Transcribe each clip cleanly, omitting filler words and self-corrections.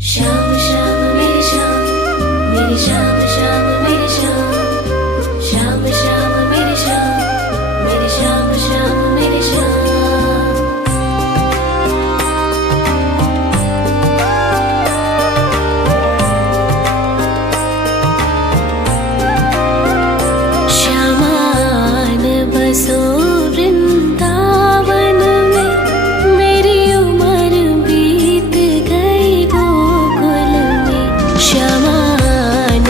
श्याम श्याम मेरी श्याम, मेरी श्याम श्याम मेरी श्याम, श्याम श्याम मेरी श्याम, मेरी श्याम श्याम मेरी श्याम। श्यामान बसो वृंदावन में, मेरी उम्र बीत गई गोकुल में। श्यामान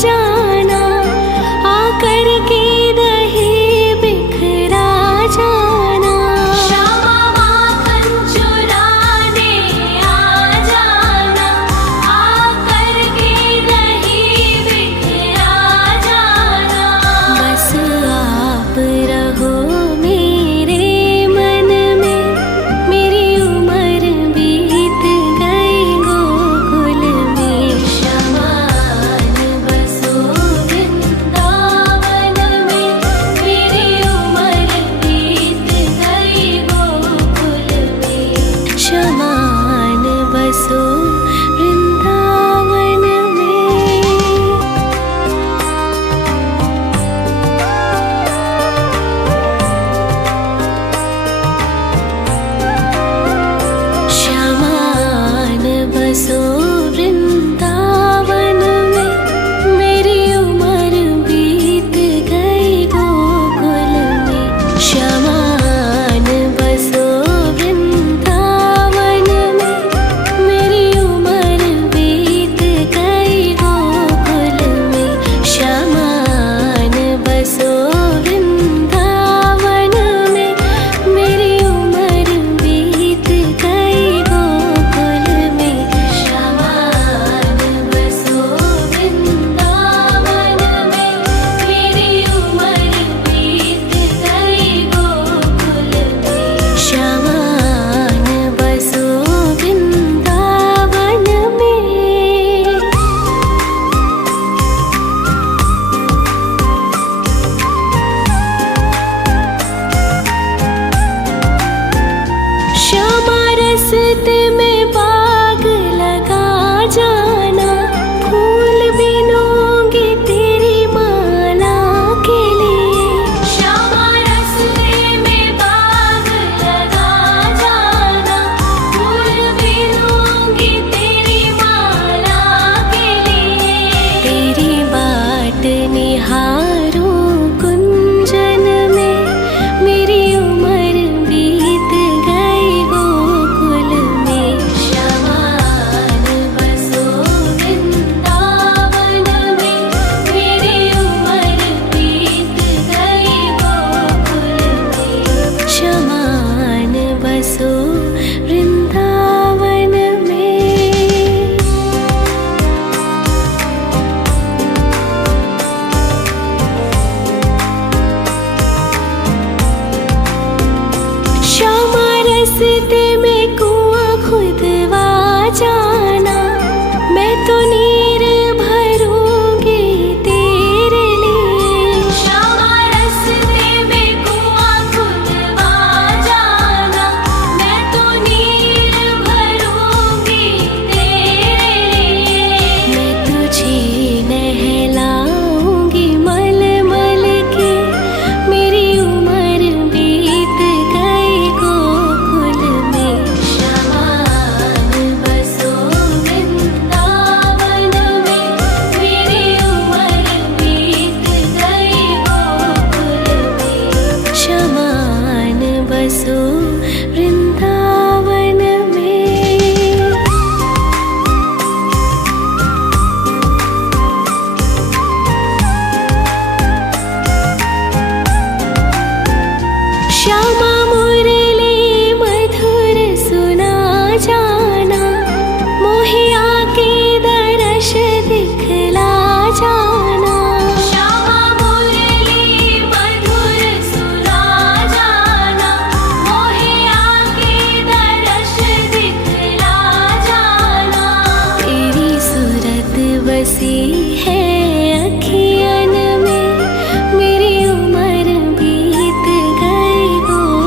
जाना, आकर के दही बिखरा जाना। श्यामा माखन चुराने आ जाना, आकर के दही बिखरा जाना। बस आप रहो मेरे मन में, मेरी उम्र बीत गई गोकुल में। श्यामान बसो वृंदावन में, मेरी उम्र बीत गई गोकुल में। श्यामान बसो वृंदावन में। श्यामान बसो वृंदावन में, मेरी उम्र बीत गई गोकुल में। श्यामान बसो वृंदावन में, मेरी उम्र बीत गई गोकुल में। श्यामान बसो वृंदावन में, मेरी उम्र बीत गई गोकुल में। श्यामान बसो वृंदावन में, मेरी उम्र बीत गई गोकुल में। श्यामान बसो वृंदावन में। श्यामा रस्ते में बाग लगा जाना, फूल बिनूंगी तेरी माला के लिए। श्यामा रस्ते में बाग लगा जाना, फूल बिनूंगी तेरी माला के लिए। तेरी बाट निहारूं कुंजन में, मेरी उम्र बीत गई गोकुल में। श्यामान बसो वृंदावन में, मेरी उम्र बीत गई गोकुल में। श्यामान बसो वृंदावन में। श्यामा रस्ते में कुआं खुदवा जाना, मैं तो नीर भरूंगी तेरे लिए। श्यामा रस्ते में कुआं खुदवा जाना, मैं तो नीर भरूंगी तेरे लिए। मैं तुझे नहलाऊंगी मल मल के, मेरी उम्र बीत गई गोकुल में। श्यामान बसो वृंदावन में, मेरी उम्र बीत गई गोकुल में। श्यामान बसो वृंदावन में। श्यामा मुरली मधुर सुना जाना, मोहिया के दर्श दिखला जाना। श्यामा मुरली मधुर सुना जाना, मोहिया के दर्श दिखला जाना। तेरी सूरत बसी है अखियन में, मेरी उम्र बीत गई गोकुल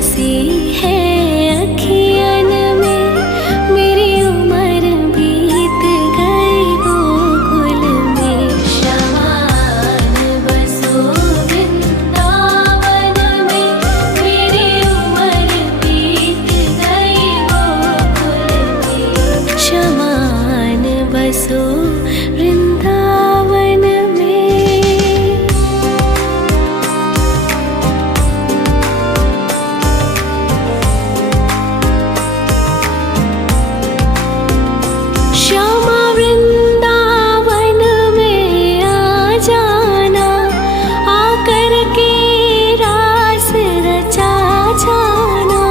बसी है अखियन में, मेरी उम्र बीत गई गोकुल में। शमान बसो वृंदावन में, मेरी उम्र बीत गई गोकुल में। शमान बसो वृंदावन में। श्यामा वृंदावन में आ जाना, आकर के रास रचा जाना।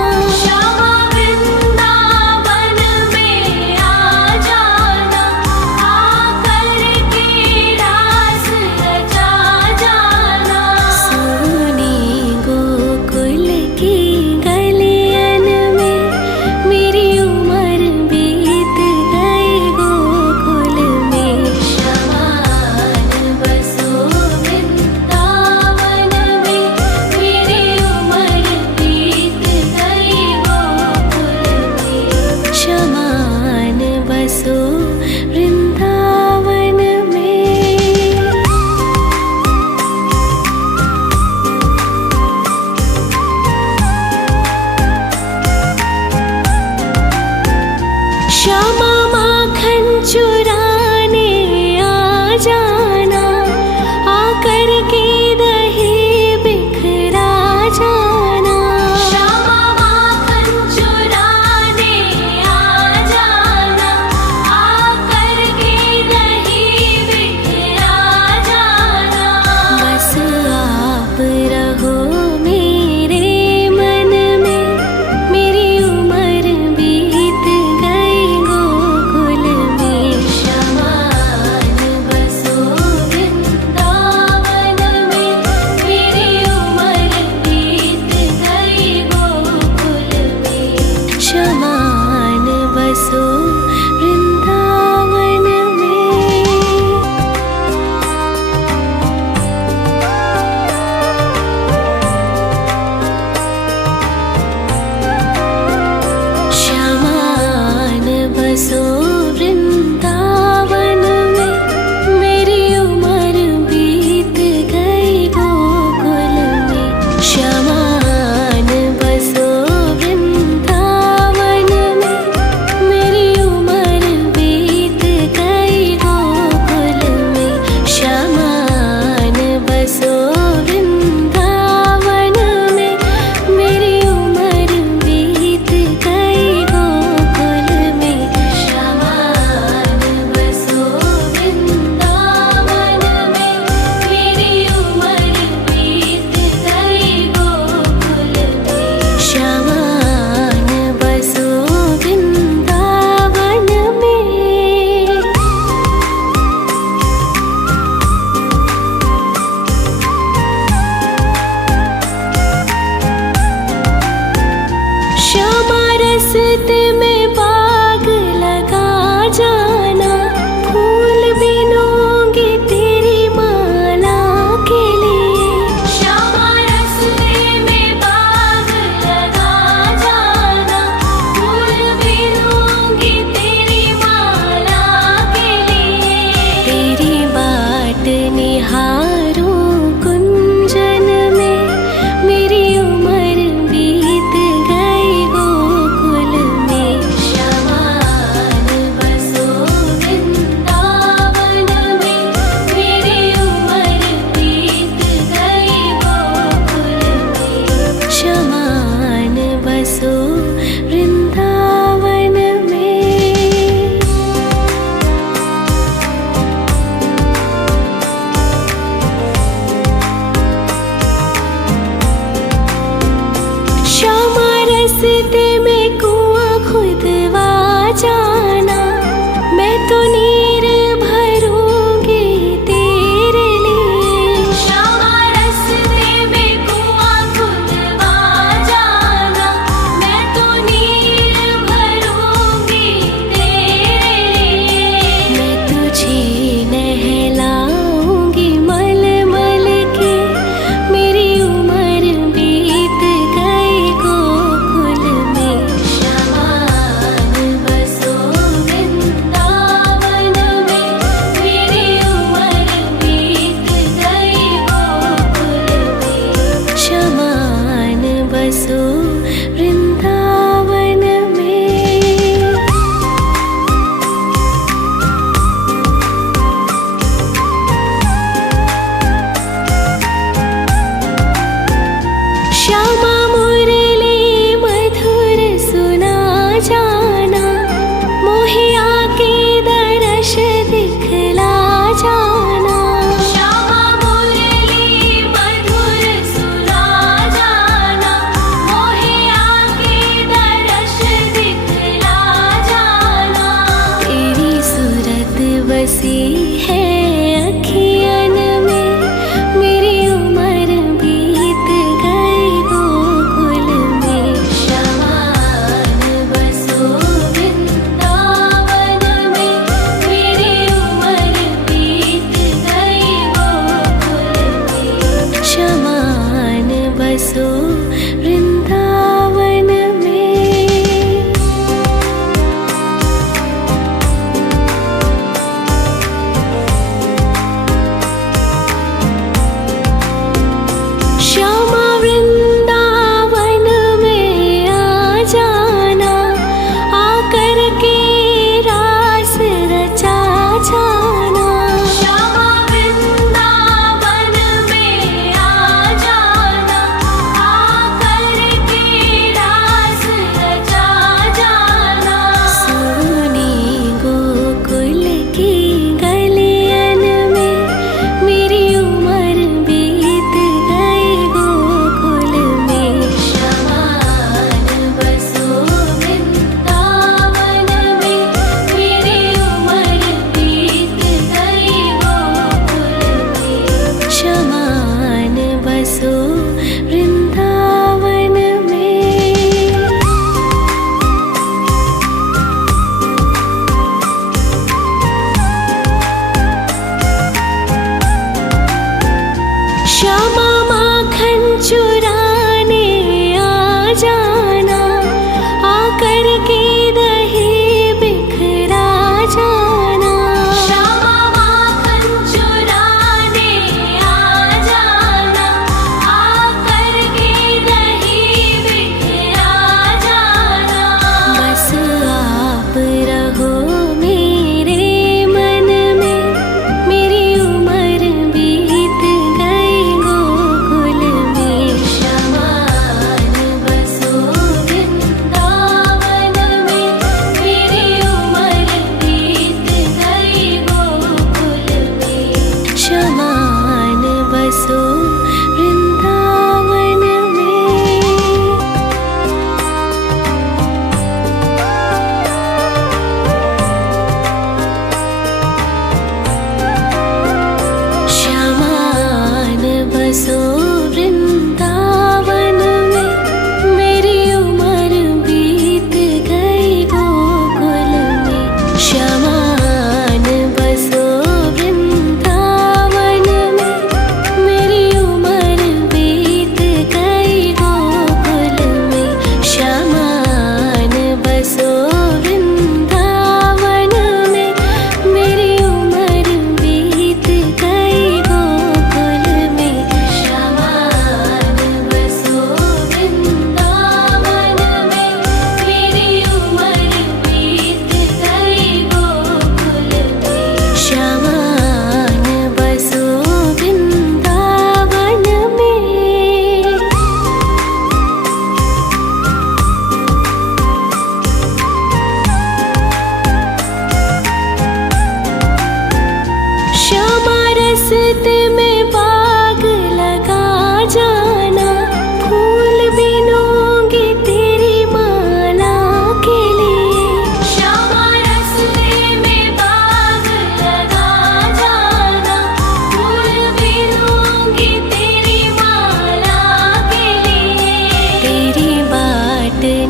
श्यामा वृंदावन में आ जाना, आकर के रास रचा जाना। सोनी गोकुल की गलियन में, मेरी उम्र बीत गई गोकुल में। शमान बसो वृंदावन में, मेरी उम्र बीत गई गोकुल में। शमान बसो वृंदावन में। श्यामा माखन चुराने आ जाना, आकर के दही बिखरा जाना। श्यामा माखन चुराने आ जाना, आकर के दही बिखरा जाना। बस आप रहो मेरे मन में, मेरी उम्र बीत गई गोकुल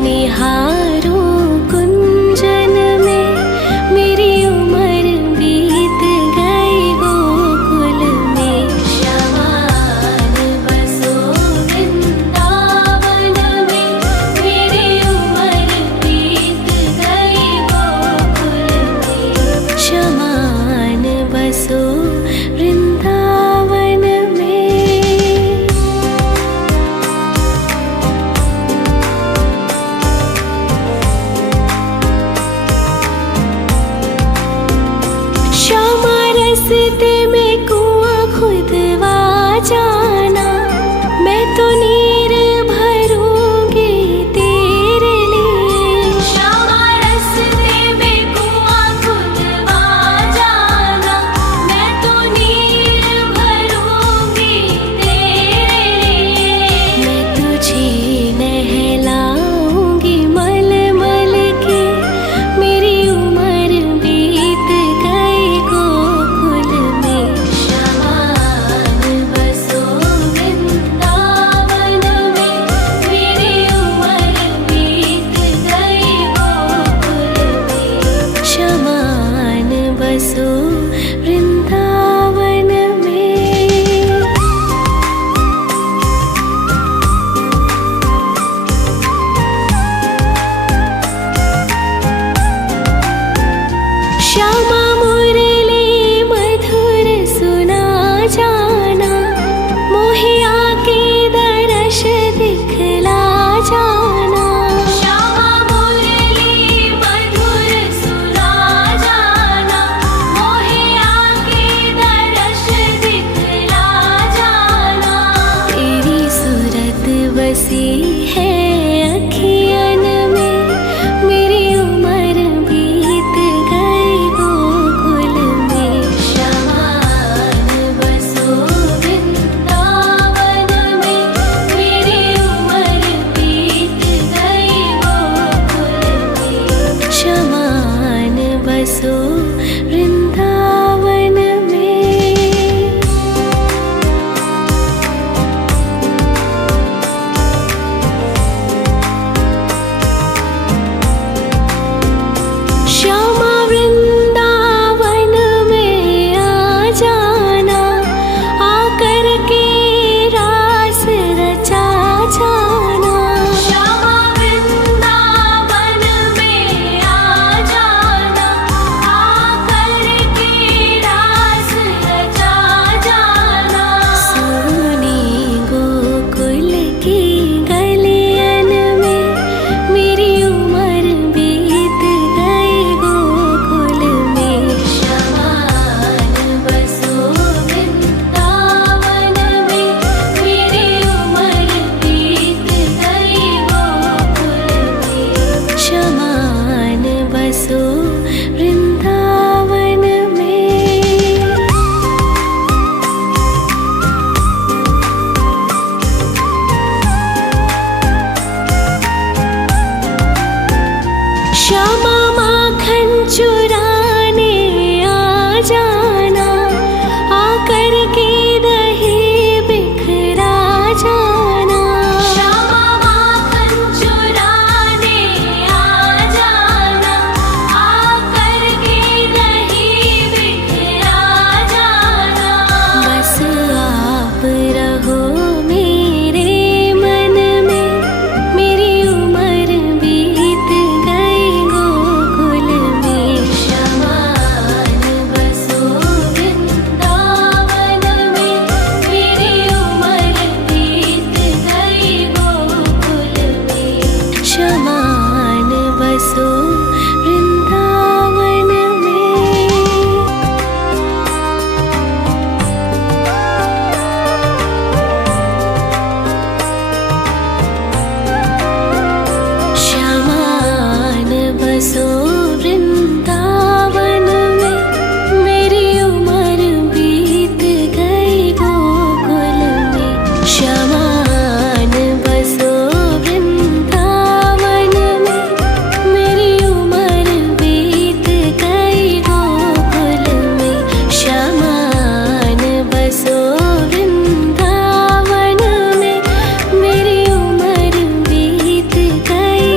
निहारूं कुंजन में मेरी उम्र बीत गई गोकुल में। श्यामान बसो वृंदावन में मेरी उम्र बीत गई गोकुल में। श्यामान बसो वृंदावन में। श्यामा रस्ते में कुआं खुदवा जाना, मैं तो नीर भरूंगी तेरे लिए। श्यामा रस्ते में कुआं खुदवा जाना, मैं तो नीर भरूंगी तेरे लिए। मैं तुझे नहलाऊंगी मल मल के मेरी उम्र बीत गई गोकुल में। श्यामान बसो वृंदावन में मेरी उम्र बीत गई गोकुल में। श्यामान बसो वृंदावन में। श्यामा मुरली मधुर सुना जाना, मोहिया के दर्श दिखला जाना। श्यामा मुरली मधुर सुना जाना, मोहिया के दर्श दिखला जाना। तेरी सूरत बसी है अखियन में मेरी उम्र बीत गई गोकुल में। श्यामान बसो वृंदावन में मेरी उम्र बीत गई गोकुल में। श्यामान बसो वृंदावन में। श्यामा वृंदावन में आ जाना, आकर के रास रचा जाना। श्यामा वृंदावन में आ जाना, आकर के रास रचा जाना। सोनी गोकुल की गलियन में मेरी उम्र बीत गई गोकुल में। श्यामान बसो वृंदावन में मेरी उम्र बीत गई गोकुल में। श्यामान बसो वृंदावन में। श्यामा माखन चुराने आ जाना, आकर के दही बिखरा जाना। श्यामा माखन चुराने आ जाना, आकर के दही बिखरा जाना। बस आप रहो मेरे मन में मेरी उम्र बीत गई गोकुल में। श्यामान बसो वृंदावन में मेरी उम्र बीत गई गोकुल में। श्यामान बसो वृंदावन में। श्यामान बसो वृंदावन में मेरी उम्र बीत गई गोकुल में। श्यामान बसो वृंदावन में मेरी उम्र बीत गई गोकुल में। श्यामान बसो वृंदावन में मेरी उम्र बीत गई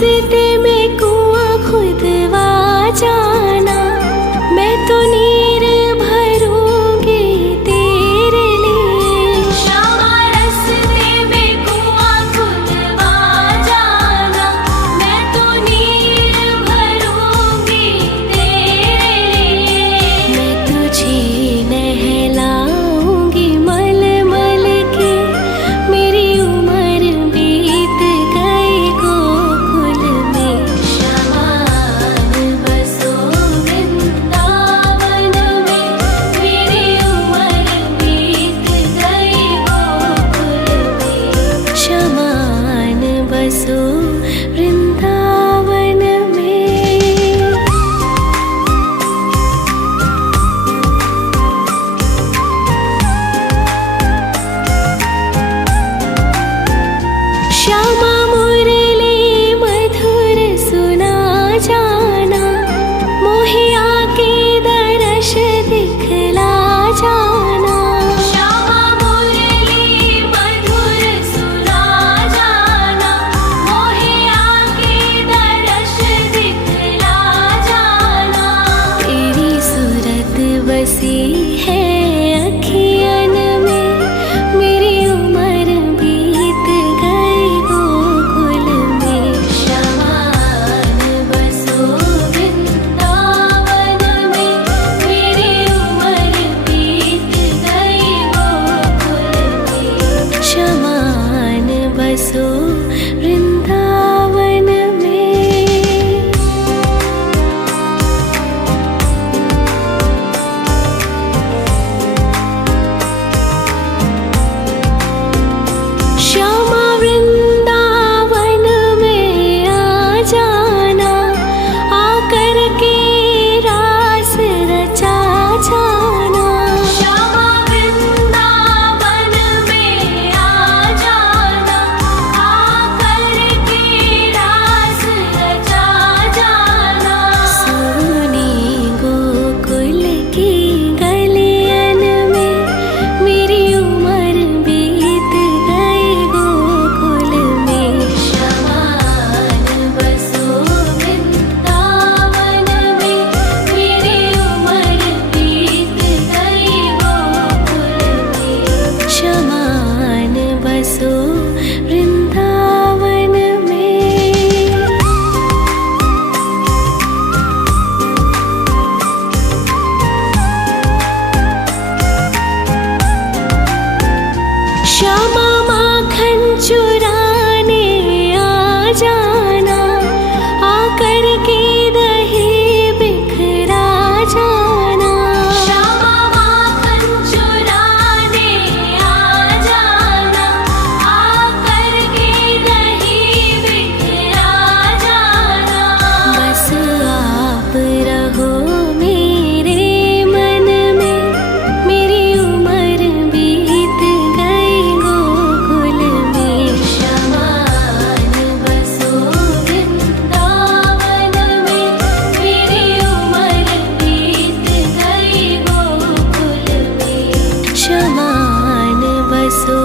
रास्ते में कुआं खुदवा जाना, मैं तो नीर भरूंगी तेरे लिए। श्यामा रास्ते में कुआं खुदवा जाना, मैं तो नीर भरूंगी तेरे लिए। मैं तुझे नहलाऊंगी मल मल के, मेरी उम्र बीत गई गोकुल में। श्यामान बसो वृंदावन में, मेरी उम्र बीत गई गोकुल में। श्यामान बसो वृंदावन में। श्यामा मुरली मधुर सुना जाना, मोहिया के दर्श दिखला जाना। श्यामा मुरली मधुर सुना जाना, मोहिया के दर्श दिखला जाना। तेरी सूरत बसी है अखियन में, मेरी उम्र बीत गई गोकुल में। श्यामान बसो वृंदावन में, मेरी उम्र बीत गई गोकुल में। श्यामान बसो वृंदावन में। श्यामा वृंदावन में आ जाना, आकर के रास रचा जाना। श्यामा वृंदावन में आ जाना, आकर के रास रचा जाना। सोनी गोकुल की गलियन में, मेरी उम्र बीत गई गोकुल में। श्यामान बसो वृंदावन में, मेरी उम्र बीत गई गोकुल में। श्यामान बसो वृंदावन में। श्यामा माखन चुराने आ जाना, आकर के दही बिखरा जाना। श्यामा माखन चुराने आ जाना, आकर के दही बिखरा जाना। बस आप रहो मेरे मन में, मेरी उम्र बीत गई गोकुल में। श्यामान बसो वृंदावन में, मेरी उम्र बीत गई गोकुल में। श्यामान बसो